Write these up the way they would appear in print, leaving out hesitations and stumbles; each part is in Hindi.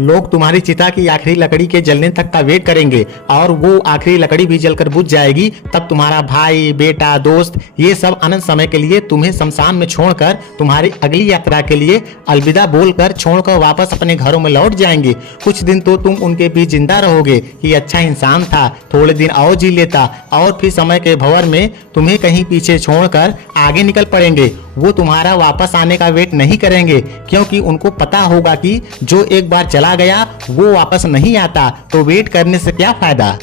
लोग तुम्हारी चिता की आखिरी लकड़ी के जलने तक का वेट करेंगे और वो आखिरी लकड़ी भी जलकर बुझ जाएगी। तब तुम्हारा भाई, बेटा, दोस्त ये सब अनंत समय के लिए तुम्हें शमशान में छोड़कर तुम्हारी अगली यात्रा के लिए अलविदा बोलकर छोड़कर वापस अपने घरों में लौट जाएंगे। कुछ दिन तो तुम उनके बीच जिंदा रहोगे कि अच्छा इंसान था, थोड़े दिन और जी लेता, और फिर समय के भंवर में तुम्हें कहीं पीछे छोड़कर आगे निकल पड़ेंगे। वो तुम्हारा वापस आने का वेट नहीं करेंगे, क्योंकि उनको पता होगा कि जो एक बार चला गया वो वापस नहीं आता, तो वेट करने से क्या फायदा।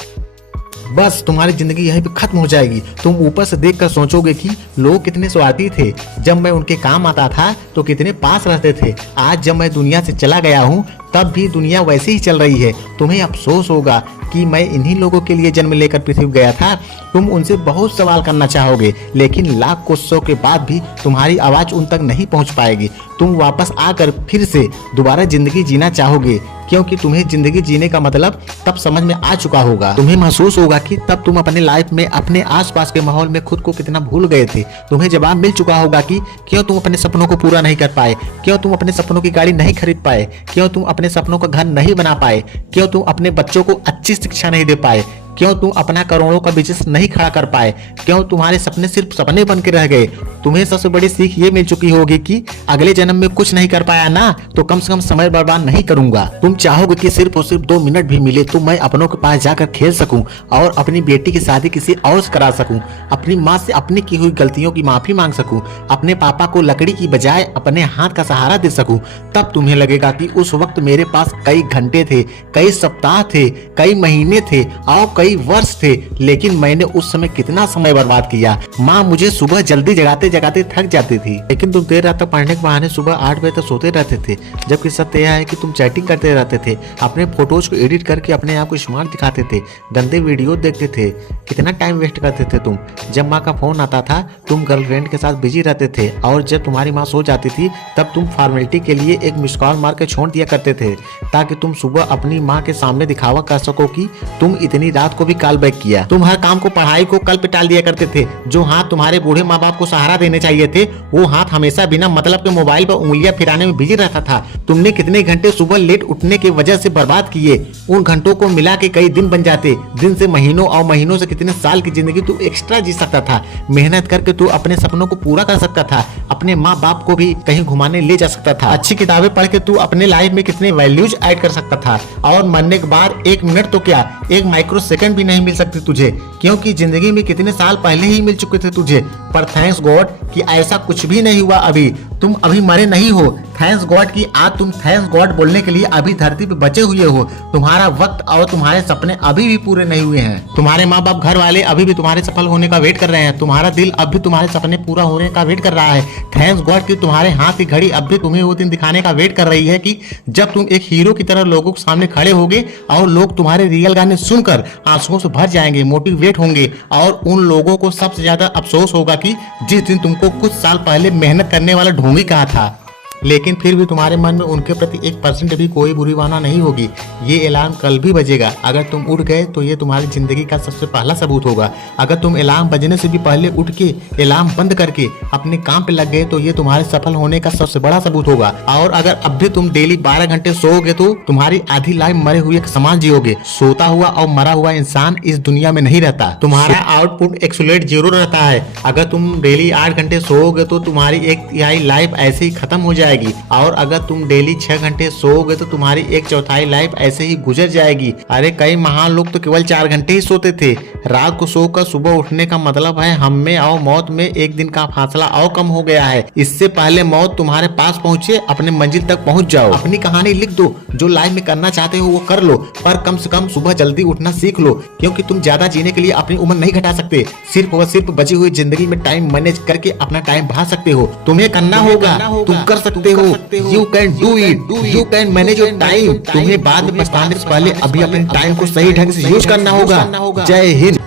बस तुम्हारी जिंदगी यहीं पे खत्म हो जाएगी। तुम ऊपर से देखकर सोचोगे कि लोग कितने स्वार्थी थे, जब मैं उनके काम आता था तो कितने पास रहते थे। आज जब मैं दुनिया से चला गया हूँ तब भी दुनिया वैसे ही चल रही है। तुम्हें अफसोस होगा कि मैं इन्हीं लोगों के लिए जन्म लेकर पृथ्वी गया था। तुम उनसे बहुत सवाल करना चाहोगे, लेकिन लाख कोशिशों के बाद भी तुम्हारी आवाज उन तक नहीं पहुंच पाएगी। तुम वापस आकर फिर से दोबारा जिंदगी जीना चाहोगे, क्योंकि तुम्हें जिंदगी जीने का मतलब तब समझ में आ चुका होगा। तुम्हें महसूस होगा कि तब तुम अपने लाइफ में अपने आसपास के माहौल में खुद को कितना भूल गए थे। तुम्हें जवाब मिल चुका होगा कि क्यों तुम अपने सपनों को पूरा नहीं कर पाए, क्यों तुम अपने सपनों की गाड़ी नहीं खरीद पाए, क्यों तुम अपने सपनों का घर नहीं बना पाए, क्यों तुम अपने बच्चों को अच्छी शिक्षा नहीं दे पाए, क्यों तुम अपना करोड़ों का बिजनेस नहीं खड़ा कर पाए, क्यों तुम्हारे सपने सिर्फ सपने बन के रह गए। तुम्हें सबसे बड़ी सीख ये मिल चुकी होगी कि अगले जन्म में कुछ नहीं कर पाया ना, तो कम से कम समय बर्बाद नहीं करूंगा। तुम चाहोगे कि सिर्फ और सिर्फ 2 मिनट भी मिले तो मैं अपनों के पास जाकर खेल सकूं और अपनी बेटी की शादी किसी और से करा सकूं, अपनी माँ से अपनी की हुई गलतियों की माफी मांग सकूं, अपने पापा को लकड़ी की बजाय अपने हाथ का सहारा दे सकूं। तब तुम्हें लगेगा कि उस वक्त मेरे पास कई घंटे थे, कई सप्ताह थे, कई महीने थे और कई वर्ष थे, लेकिन मैंने उस समय कितना समय बर्बाद किया। माँ मुझे सुबह जल्दी जगाते जगाते थक जाती थी, लेकिन तुम देर रात तक पढ़ने के बहाने सुबह 8 बजे तक सोते रहते थे। जबकि सत्य यह है कि तुम चैटिंग करते रहते थे, अपने फोटोज को एडिट करके अपने आप को स्मार्ट दिखाते थे, गंदे वीडियो देखते थे। कितना टाइम वेस्ट करते थे तुम। जब माँ का फोन आता था तुम गर्लफ्रेंड के साथ बिजी रहते थे, और जब तुम्हारी माँ सो जाती थी तब तुम फॉर्मेलिटी के लिए एक मिस कॉल मार के छोड़ दिया करते थे, ताकि तुम सुबह अपनी माँ के सामने दिखावा कर सको कि तुम इतनी रात को भी कॉल बैक किया। तुम हर काम को, पढ़ाई को कल पे टाल दिया करते थे। जो हाथ तुम्हारे बूढ़े माँ बाप को सहारा देने चाहिए थे, वो हाथ हमेशा बिना मतलब के मोबाइल पर उंगलियां फिराने में बिजी रहता था। तुमने कितने घंटे सुबह लेट उठने की वजह से बर्बाद किए। उन घंटों को मिला के कई दिन बन जाते, दिन से महीनों और महीनों से कितने साल की जिंदगी तू एक्स्ट्रा जी सकता था। मेहनत करके तू अपने सपनों को पूरा कर सकता था, अपने माँ बाप को भी कहीं घुमाने ले जा सकता था, अच्छी किताबें पढ़ के तू अपने लाइफ में कितने वैल्यूज ऐड कर सकता था। और मरने के बाद 1 मिनट तो क्या, 1 माइक्रो सेकंड भी नहीं मिल सकती तुझे, क्योंकि जिंदगी में कितने साल पहले ही मिल चुके थे तुझे। पर थैंक्स गॉड कि ऐसा कुछ भी नहीं हुआ। अभी तुम अभी मरे नहीं हो। थैंक्स गॉड कि आज तुम थैंक्स गॉड बोलने के लिए अभी धरती पे बचे हुए हो। तुम्हारा वक्त और तुम्हारे सपने अभी भी पूरे नहीं हुए हैं। तुम्हारे माँ बाप, घर वाले अभी भी तुम्हारे सफल होने का वेट कर रहे हैं। तुम्हारा दिल अब भी तुम्हारे सपने पूरा होने का वेट कर रहा है। थैंक्स गॉड कि तुम्हारे हाथ की घड़ी अब भी तुम्हें वो दिन दिखाने का वेट कर रही है कि जब तुम एक हीरो की तरह लोगों के सामने खड़े होगे और लोग तुम्हारे रियल गाने सुनकर आंसुओं से भर जाएंगे, मोटिवेट होंगे। और उन लोगों को सबसे ज्यादा अफसोस होगा कि जिस दिन तुमको कुछ साल पहले मेहनत करने वाला ढोंगी कहा था, लेकिन फिर भी तुम्हारे मन में उनके प्रति 1% भी कोई बुरी भावना नहीं होगी। ये अलार्म कल भी बजेगा। अगर तुम उठ गए तो ये तुम्हारी जिंदगी का सबसे पहला सबूत होगा। अगर तुम अलार्म बजने से भी पहले उठ के अलार्म बंद करके अपने काम पे लग गए तो ये तुम्हारे सफल होने का सबसे बड़ा सबूत होगा। और अगर अब भी तुम डेली 12 घंटे सोओगे तो तुम्हारी आधी लाइफ मरे हुए के समान जियोगे। सोता हुआ और मरा हुआ इंसान इस दुनिया में नहीं रहता। तुम्हारा आउटपुट एक्सुलेट जीरो रहता है। अगर तुम डेली 8 घंटे सोओगे तो तुम्हारी 1/3 लाइफ ऐसे ही खत्म हो जाएगी, और अगर तुम डेली 6 घंटे सोओगे तो तुम्हारी 1/4 लाइफ ऐसे ही गुजर जाएगी। अरे कई महान लोग तो केवल 4 घंटे ही सोते थे। रात को सोकर सुबह उठने का मतलब है हम में और मौत में 1 दिन का फासला और कम हो गया है। इससे पहले मौत तुम्हारे पास पहुंचे, अपने मंजिल तक पहुंच जाओ। अपनी कहानी लिख दो, जो लाइफ में करना चाहते हो वो कर लो, पर कम से कम सुबह जल्दी उठना सीख लो, क्योंकि तुम ज्यादा जीने के लिए अपनी उम्र नहीं घटा सकते। सिर्फ और सिर्फ बची हुई जिंदगी में टाइम मैनेज करके अपना टाइम बढ़ा सकते हो। तुम्हें करना होगा, तुम कर सकते हो। You can do it, you can manage your time. तुम्हें बाद में पछताने से पहले अभी अपने टाइम को सही ढंग से यूज करना होगा। जय हिंद।